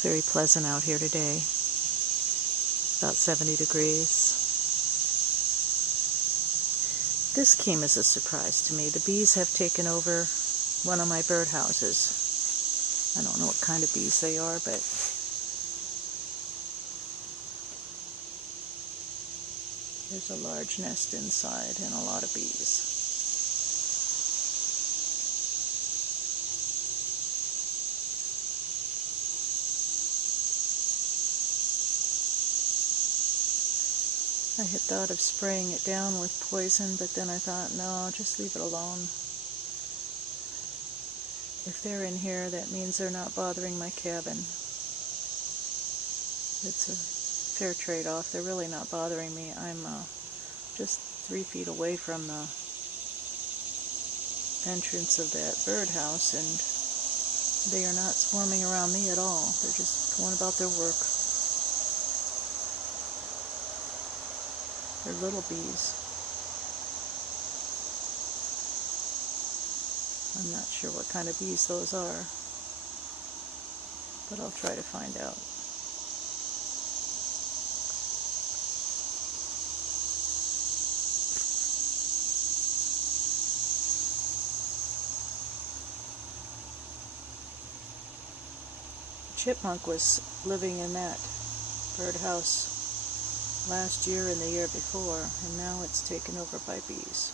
It's very pleasant out here today. About 70 degrees. This came as a surprise to me. The bees have taken over one of my birdhouses. I don't know what kind of bees they are, but there's a large nest inside and a lot of bees. I had thought of spraying it down with poison, but then I thought, no, just leave it alone. If they're in here, that means they're not bothering my cabin. It's a fair trade-off. They're really not bothering me. I'm just 3 feet away from the entrance of that birdhouse, and they are not swarming around me at all. They're just going about their work. They're little bees. I'm not sure what kind of bees those are, but I'll try to find out. Chipmunk was living in that birdhouse last year and the year before, and now it's taken over by bees.